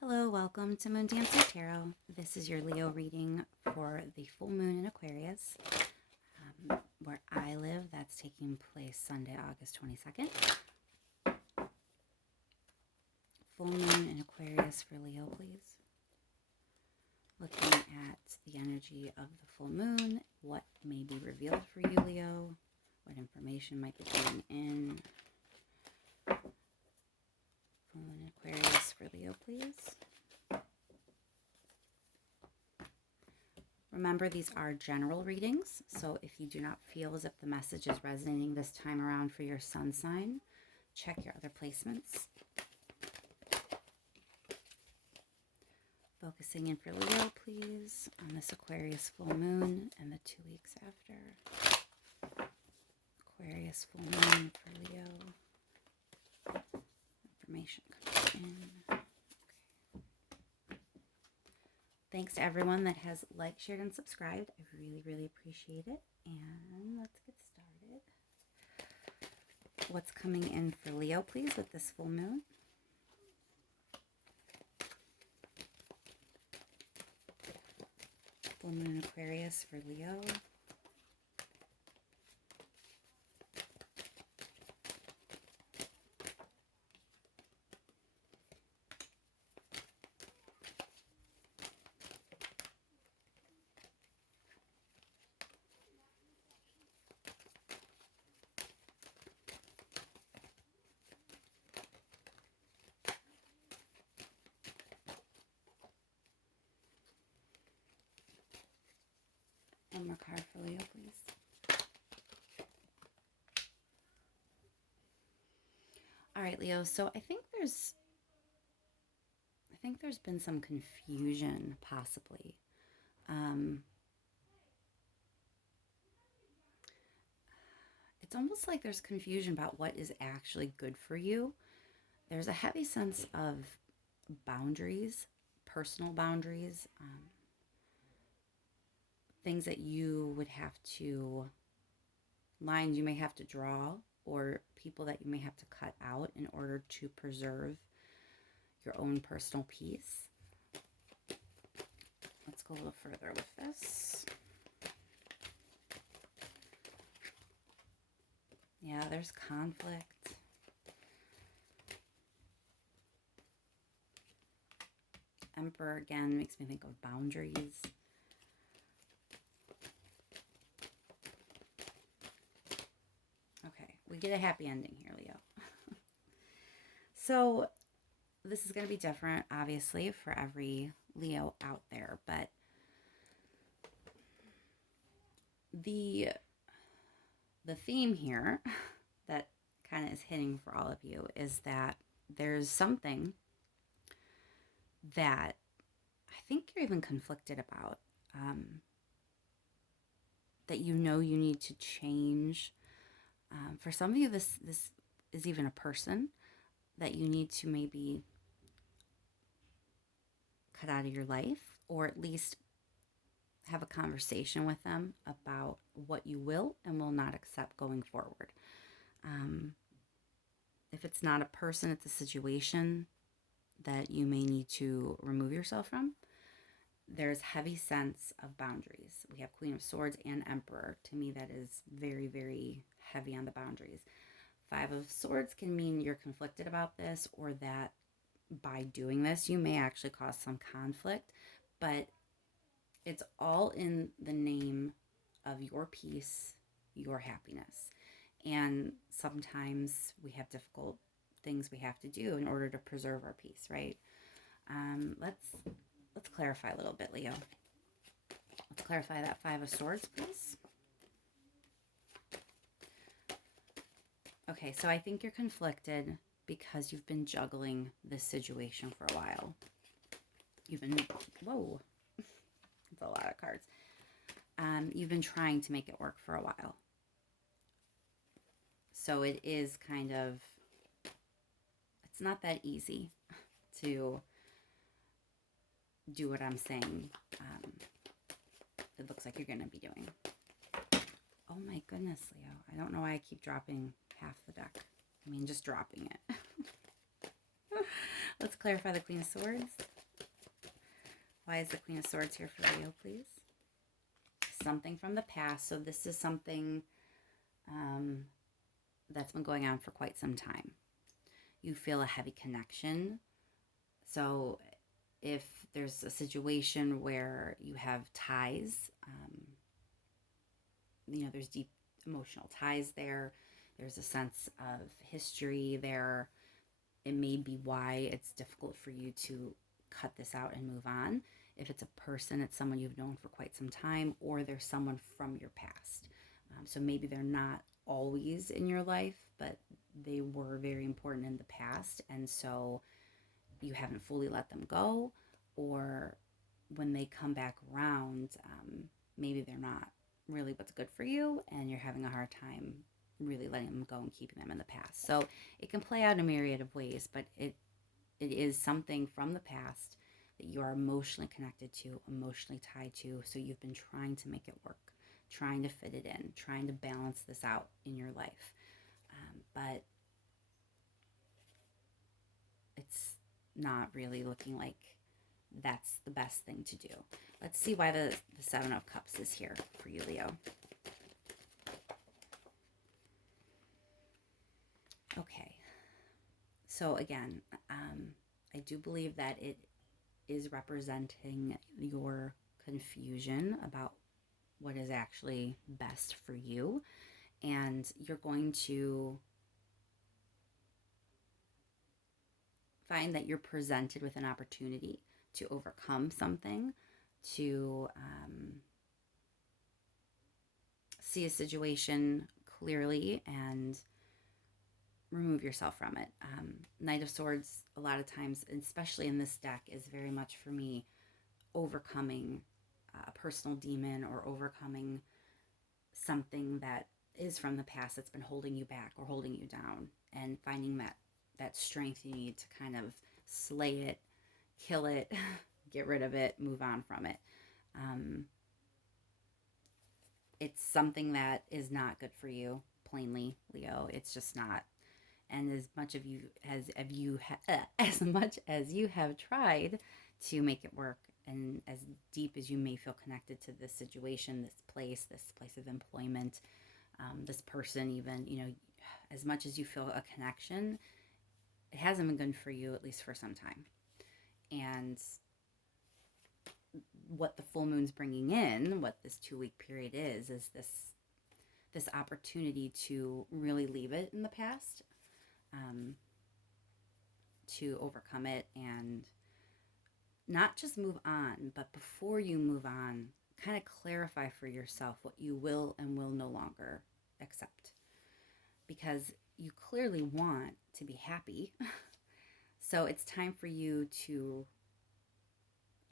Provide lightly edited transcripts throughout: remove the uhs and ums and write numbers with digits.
Hello, welcome to Moon Dancer Tarot. This is your Leo reading for the full moon in Aquarius. Where I live, that's taking place Sunday, August 22nd. Full moon in Aquarius for Leo, please. Looking at the energy of the full moon, what may be revealed for you, Leo, what information might be coming in. Full moon in Aquarius for Leo, please. Remember, these are general readings, so if you do not feel as if the message is resonating this time around for your sun sign, check your other placements. Focusing in for Leo, please, on this Aquarius full moon and the 2 weeks after. Aquarius full moon for Leo. Information coming in. Thanks to everyone that has liked, shared, and subscribed. I really, really appreciate it. And let's get started. What's coming in for Leo, please, with this full moon? Full moon Aquarius for Leo. One more card for Leo, please. All right, Leo. So I think there's been some confusion, possibly. It's almost like there's confusion about what is actually good for you. There's a heavy sense of boundaries, personal boundaries, things that you would have to, lines you may have to draw, or people that you may have to cut out in order to preserve your own personal peace. Let's go a little further with this. Yeah, there's conflict. Emperor again makes me think of boundaries. Okay, we get a happy ending here, Leo. So this is going to be different, obviously, for every Leo out there, but the theme here that kind of is hitting for all of you is that there's something that I think you're even conflicted about, that you know you need to change. For some of you, this is even a person that you need to maybe cut out of your life, or at least have a conversation with them about what you will and will not accept going forward. If it's not a person, it's a situation that you may need to remove yourself from. There's heavy sense of boundaries. We have Queen of Swords and Emperor. To me, that is very, very heavy on the boundaries. 5 of Swords can mean you're conflicted about this, or that by doing this, you may actually cause some conflict, but it's all in the name of your peace, your happiness. And sometimes we have difficult things we have to do in order to preserve our peace, right? Let's clarify a little bit, Leo. Let's clarify that 5 of Swords, please. Okay, so I think you're conflicted because you've been juggling this situation for a while. Whoa, that's a lot of cards. You've been trying to make it work for a while. So it is kind of, it's not that easy to do what I'm saying. It looks like you're going to be doing. Oh my goodness, Leo. I don't know why I keep dropping half the deck. I mean, just dropping it. Let's clarify the Queen of Swords. Why is the Queen of Swords here for Leo, please? Something from the past. So this is something that's been going on for quite some time. You feel a heavy connection. So if there's a situation where you have ties, there's deep emotional ties there. There's a sense of history there. It may be why it's difficult for you to cut this out and move on. If it's a person, it's someone you've known for quite some time, or there's someone from your past. So maybe they're not always in your life, but they were very important in the past. And so you haven't fully let them go, or when they come back around, maybe they're not really what's good for you, and you're having a hard time really letting them go and keeping them in the past. So it can play out in a myriad of ways, but it is something from the past that you are emotionally connected to, emotionally tied to. So you've been trying to make it work, trying to fit it in, trying to balance this out in your life. But it's not really looking like that's the best thing to do. Let's see why the Seven of Cups is here for you, Leo. Okay. So again, I do believe that it is representing your confusion about what is actually best for you. And you're going to find that you're presented with an opportunity to overcome something, to see a situation clearly and remove yourself from it. Knight of Swords, a lot of times, especially in this deck, is very much for me overcoming a personal demon or overcoming something that is from the past that's been holding you back or holding you down, and finding that strength you need to kind of slay it, kill it, get rid of it, move on from it. It's something that is not good for you, plainly, Leo. It's just not. And as much as you have tried to make it work, and as deep as you may feel connected to this situation, this place of employment, this person, even, as much as you feel a connection, it hasn't been good for you, at least for some time. And what the full moon's bringing in, what this 2-week period is this opportunity to really leave it in the past, to overcome it, and not just move on, but before you move on, kind of clarify for yourself what you will and will no longer accept. Because you clearly want to be happy. So it's time for you to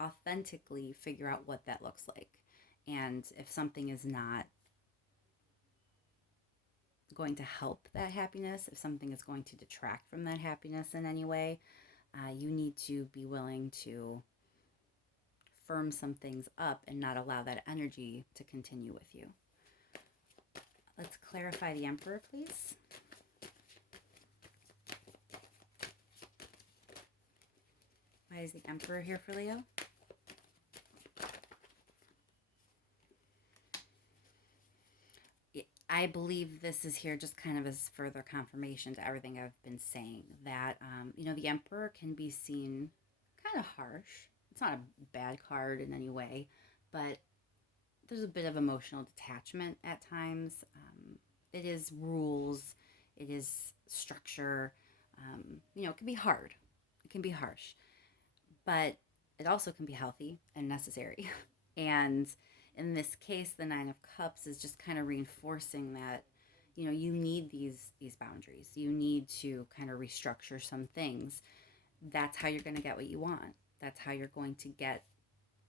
authentically figure out what that looks like. And if something is not going to help that happiness, if something is going to detract from that happiness in any way, you need to be willing to firm some things up and not allow that energy to continue with you. Let's clarify the Emperor, please. Why is the Emperor here for Leo? I believe this is here just kind of as further confirmation to everything I've been saying, that, the Emperor can be seen kind of harsh. It's not a bad card in any way, but there's a bit of emotional detachment at times. It is rules. It is structure. It can be hard. It can be harsh. But it also can be healthy and necessary. And in this case, the Nine of Cups is just kind of reinforcing that, you need these boundaries. You need to kind of restructure some things. That's how you're going to get what you want. That's how you're going to get,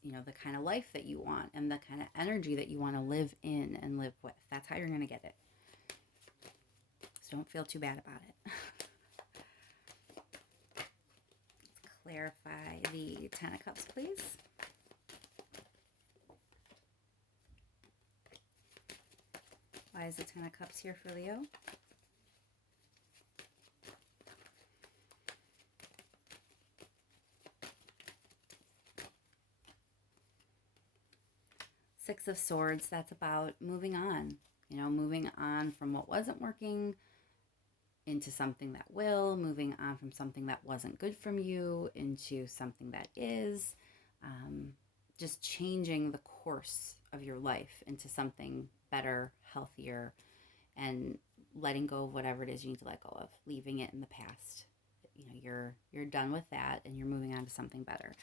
the kind of life that you want and the kind of energy that you want to live in and live with. That's how you're going to get it. So don't feel too bad about it. Let's clarify the Ten of Cups, please. Why is the Ten of Cups here for Leo? Six of Swords, that's about moving on. Moving on from what wasn't working into something that will, moving on from something that wasn't good from you into something that is, just changing the course of your life into something better, healthier, and letting go of whatever it is you need to let go of, leaving it in the past. You're done with that and you're moving on to something better.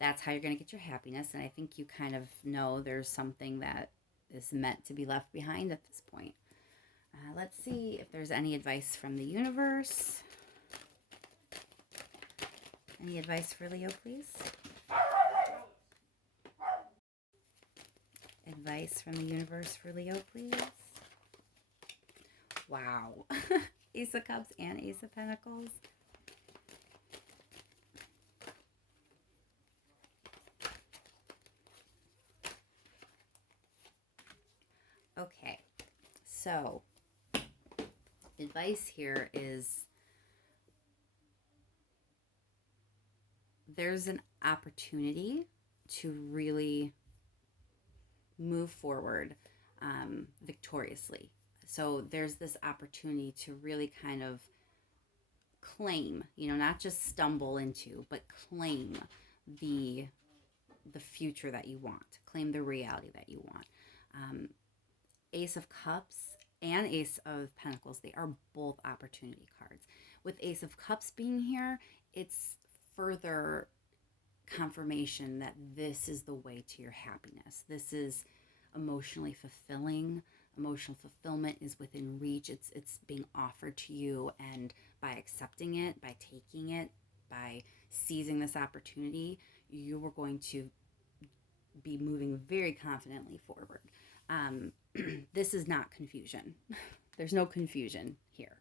That's how you're going to get your happiness. And I think you kind of know there's something that is meant to be left behind at this point. Let's see if there's any advice from the universe. Any advice for Leo, please? Advice from the universe for Leo, please. Wow. Ace of Cups and Ace of Pentacles. Okay, so advice here is there's an opportunity to really move forward victoriously. So there's this opportunity to really kind of claim, not just stumble into, but claim the future that you want, claim the reality that you want. Ace of Cups and Ace of Pentacles, they are both opportunity cards. With Ace of Cups being here, it's further confirmation that this is the way to your happiness. This is emotionally fulfilling. Emotional fulfillment is within reach. It's being offered to you, and by accepting it, by taking it, by seizing this opportunity, you are going to be moving very confidently forward. This is not confusion. There's no confusion here.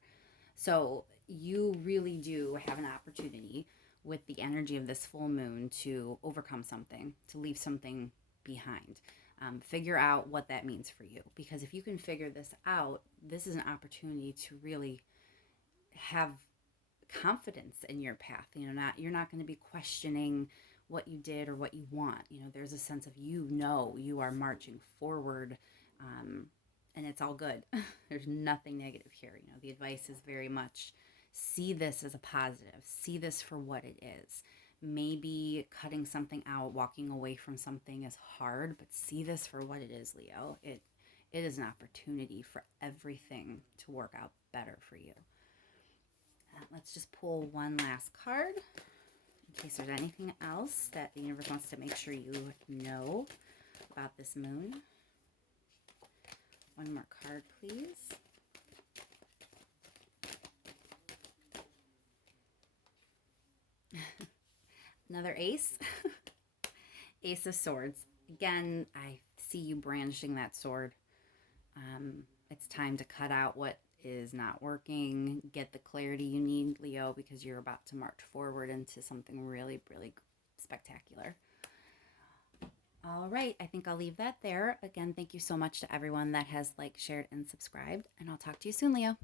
So you really do have an opportunity with the energy of this full moon to overcome something, to leave something behind. Figure out what that means for you. Because if you can figure this out, this is an opportunity to really have confidence in your path. You're not going to be questioning what you did or what you want. There's a sense of you are marching forward, and it's all good. There's nothing negative here. The advice is very much see this as a positive. See this for what it is. Maybe cutting something out, walking away from something is hard, but see this for what it is, Leo. It is an opportunity for everything to work out better for you. Let's just pull one last card in case there's anything else that the universe wants to make sure you know about this moon. One more card, please. Another ace. Ace of Swords. Again, I see you brandishing that sword. It's time to cut out what is not working. Get the clarity you need, Leo, because you're about to march forward into something really, really spectacular. All right, I think I'll leave that there. Again, thank you so much to everyone that has liked, shared, and subscribed, and I'll talk to you soon, Leo.